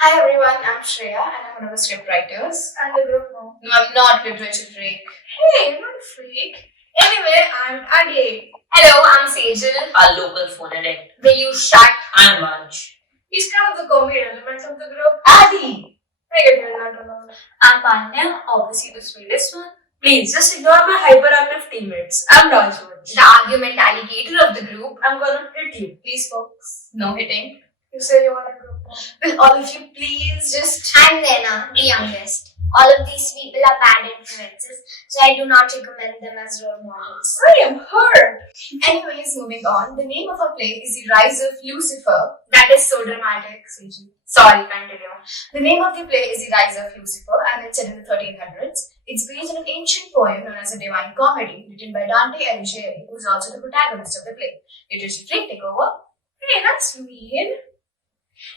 Hi everyone, I'm Shriya and I'm one of the script writers. And the group now. No, I'm not literature freak. Hey, not a freak. Anyway, I'm Adi. Hello, I'm Sejal. Our local phone addict. Will you shut? I'm Vansh. He's kind of the comedy element of the group. Adi! I get that alone. I'm Manya, obviously the sweetest one. Please, just ignore my hyperactive teammates. I'm Rajvansh. The argument alligator of the group. I'm gonna hit you. Please, folks. No hitting. You say you want a group now. Will all of you please just... I'm Naina, the youngest. All of these people are bad influences, so I do not recommend them as role models. I am hurt. Anyways, moving on. The name of our play is The Rise of Lucifer. That is so dramatic, Sejal. Sorry, continue. The name of the play is The Rise of Lucifer and it's set in the 1300s. It's based on an ancient poem known as a Divine Comedy written by Dante Alighieri, who is also the protagonist of the play. Literature freak, take over. Hey, that's mean.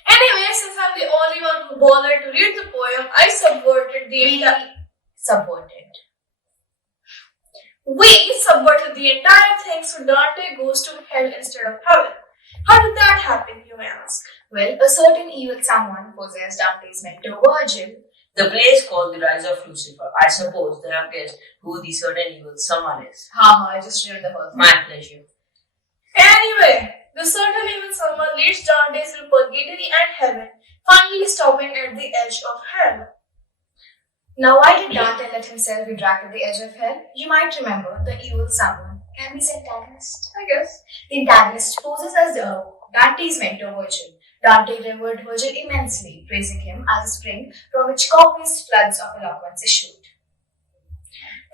Anyway, since I'm the only one who bothered to read the poem, I subverted the entire... We subverted the entire thing so Dante goes to hell instead of heaven. How did that happen, you may ask? Well, a certain evil someone possessed Dante's mentor Virgil. The play is called The Rise of Lucifer. I suppose they have guessed who the certain evil someone is. Haha, I just read the whole thing. My pleasure. Anyway, the certain evil someone leads Dante through purgatory and heaven, finally stopping at the edge of hell. Now, why did Dante let himself be dragged to the edge of hell? You might remember the evil someone can be his antagonist. I guess. The antagonist poses as Dante's mentor Virgil. Dante revered Virgil immensely, praising him as a spring from which copious floods of eloquence issued.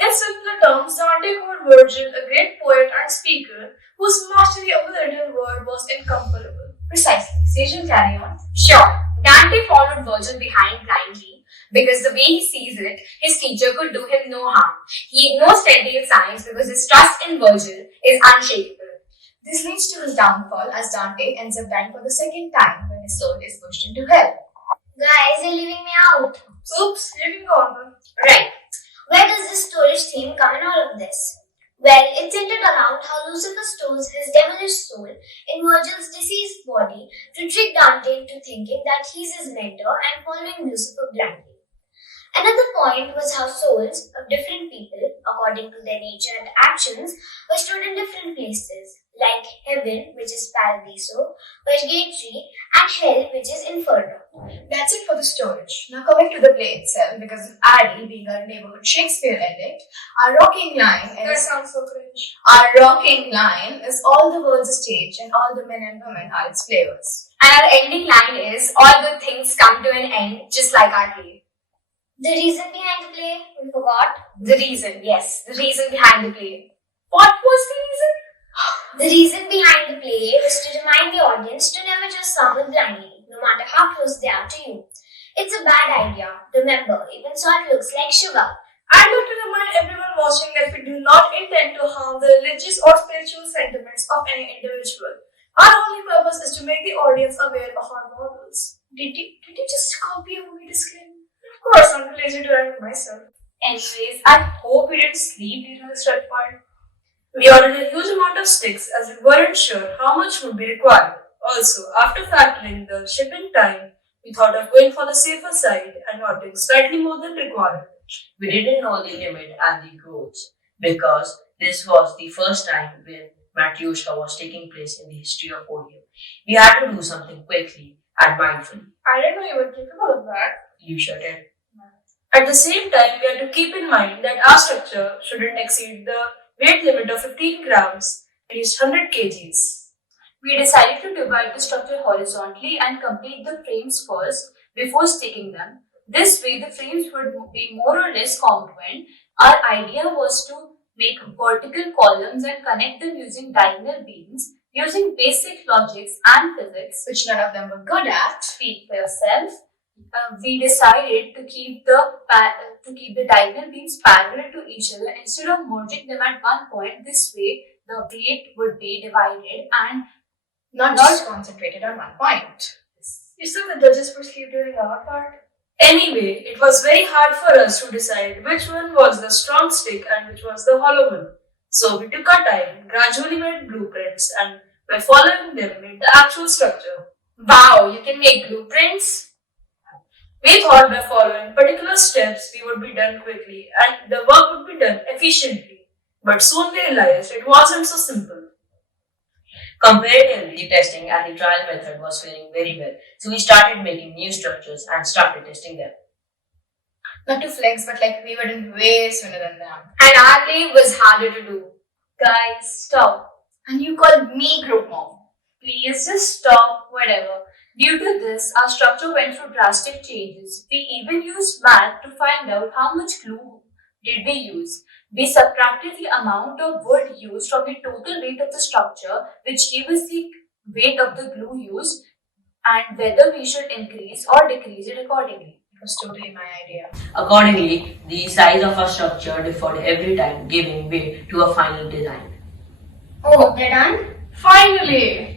In simpler terms, Dante called Virgil a great poet and speaker whose mastery of the written word was incomparable. Precisely. Sejal, carry on. Sure, Dante followed Virgil behind blindly because the way he sees it, his teacher could do him no harm. He ignores telltale signs because his trust in Virgil is unshakable. This leads to his downfall as Dante ends up dying for the second time when his soul is pushed into hell. Guys, you're leaving me out. Oops, you can go on then. Right. Where does this stoish theme come in all of this? Well, it's centered around how Lucifer stores his devilish soul in Virgil's deceased body to trick Dante into thinking that he's his mentor and following Lucifer blindly. Another point was how souls of different people, according to their nature and actions, were stored in different places, like heaven, which is Paradiso, Purgatory, and hell, which is Inferno. That's it for the storage. Now coming to the play itself, because of Adi being our neighborhood Shakespeare edit, our rocking line That is sounds so cringe. all the world's a stage and all the men and women are its players. And our ending line is, all good things come to an end, just like our play. The reason behind the play, we forgot. The reason, yes, the reason behind the play. What was the reason? The reason behind the play was to remind the audience to never trust someone blindly, no matter how close they are to you. It's a bad idea. Remember, even salt looks like sugar. I'd like to remind everyone watching that we do not intend to harm the religious or spiritual sentiments of any individual. Our only purpose is to make the audience aware of our morals. Did you just copy a movie disclaimer? Of course, I'm too lazy to write it myself. Anyways, I hope you didn't sleep during the stretch part. We ordered a huge amount of sticks as we weren't sure how much would be required. Also, after factoring the shipping time, we thought of going for the safer side and ordering slightly more than required. We didn't know the limit and the rules because this was the first time when Matryoshka was taking place in the history of OOTM. We had to do something quickly and mindfully. I didn't know you were capable of that. You sure did. At the same time, we had to keep in mind that our structure shouldn't exceed the weight limit of 15 grams, at least 100 kgs. We decided to divide the structure horizontally and complete the frames first before sticking them. This way, the frames would be more or less congruent. Our idea was to make vertical columns and connect them using diagonal beams, using basic logics and physics, Which none of them were good at. speak for yourself. We decided to keep the diagonal beams parallel to each other instead of merging them at one point. This way, the weight would be divided and Not just concentrated on one point. You said the judges were asleep during our part. Anyway, it was very hard for us to decide which one was the strong stick and which was the hollow one. So we took our time, gradually made blueprints, and by following them made the actual structure. wow, you can make blueprints? We thought by following particular steps we would be done quickly and the work would be done efficiently. But soon we realized it wasn't so simple. Comparatively, the testing and the trial method was faring very well, so we started making new structures and started testing them. Not to flex, but like we were in way sooner than them. And our play was harder to do. Guys, stop. And you called me group mom. Please just stop, whatever. Due to this, our structure went through drastic changes. We even used math to find out how much glue did we use. We subtracted the amount of wood used from the total weight of the structure, which gave us the weight of the glue used and whether we should increase or decrease it accordingly. It was totally my idea. Accordingly, the size of our structure differed every time, giving way to a final design. Oh, they're done? Finally!